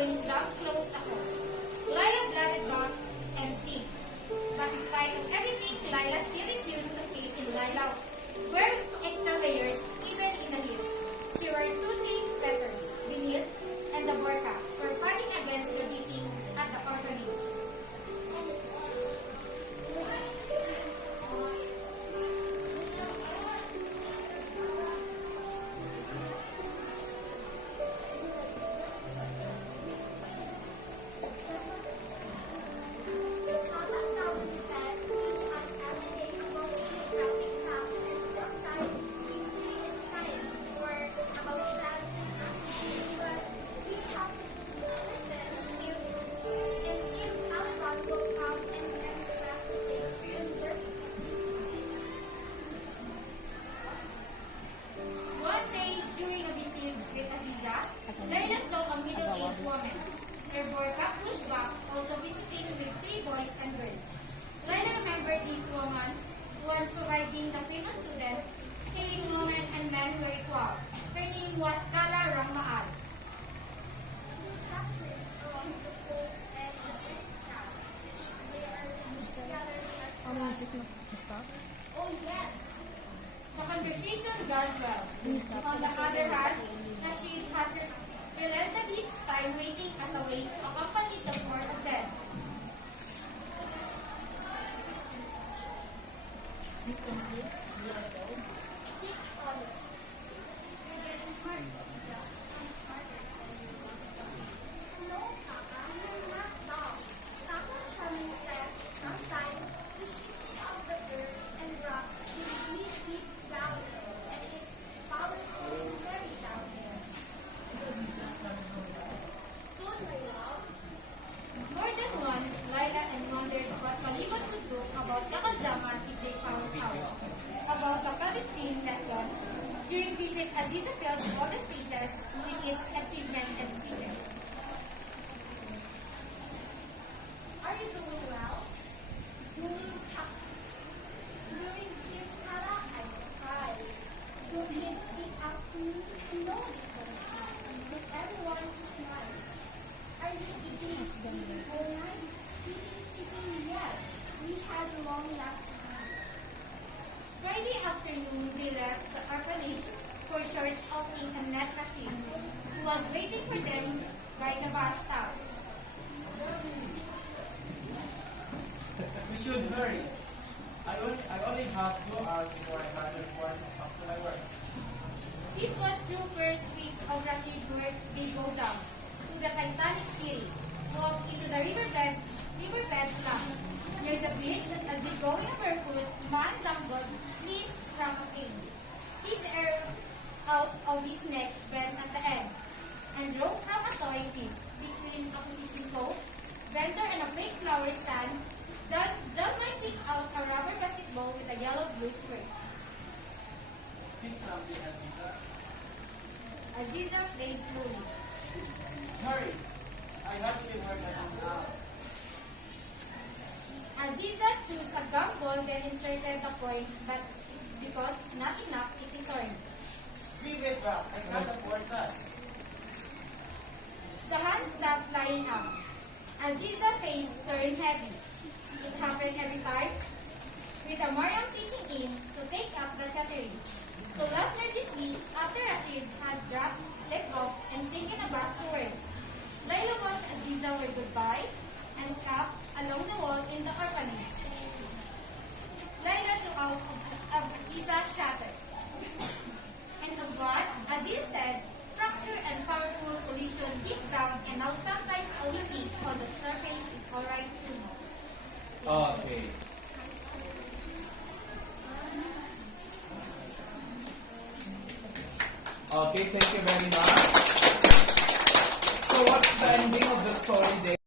ruins them close at home. Lila blooded back and things. But despite of everything, Lila still refused to fit in Lila wear extra layers even in the heat. She wore 2 thin sweaters beneath and the burqa for fighting against the beating at the orphanage. Lila saw a middle-aged woman. Her burqa pushed back, also visiting with 3 boys and girls. Lila remembered this woman once providing the female student, saying women and men were equal. Her name was Kala Rahmaal. Oh yes, the conversation goes well. On the other hand, Rashid has relented his time waiting as a waste to accompany the 4 of them. More than once, Lila and wondered what Kalimat would do about Yakal Zaman if they found out. About the Palestine lesson, during visit, Aziza felt all the spaces with its achievement and species. Are you doing well? Doing Kim Kara, I tried. The kids speak up to me slowly. But everyone is nice. Are you eating all night? Eating, yes. We had a long last night. Friday afternoon, they left the orphanage for a short outing and met Rashid, who was waiting for them by the bus stop. We should hurry. I only have 2 hours before I have to report back to my work. This was true first week of Rashid's work. They go down to the Titanic City, walk into the riverbed club. Near the beach, as they go in barefoot, man dangled clean from a king. His hair out of his neck bent at the end, and rope from a toy piece between a position coat, vendor and a fake flower stand. Zal might pick out a rubber basketball with a yellow-blue squares. Pick something, Aziza. Aziza played slowly. Hurry. I have to work at now. Aziza chose a gumball, then inserted the coin, but because it's not enough, it returned. Give it back. I can't afford that. The hand stopped flying up. Aziza's face turned heavy. It happened every time, with a Mariam pitching in to take up the chattering. To laugh nervously after Rashid had dropped, left off, and taken a bus to work. Lila watched Aziza wave goodbye and scoffed along the wall in the orphanage. Lila took out of Aziza's shatter. And of what Aziz said, fracture and powerful collision deep down, and now sometimes all we see on the surface is alright too. Okay. Okay, thank you very much. So what's the ending of the story there?